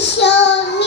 show.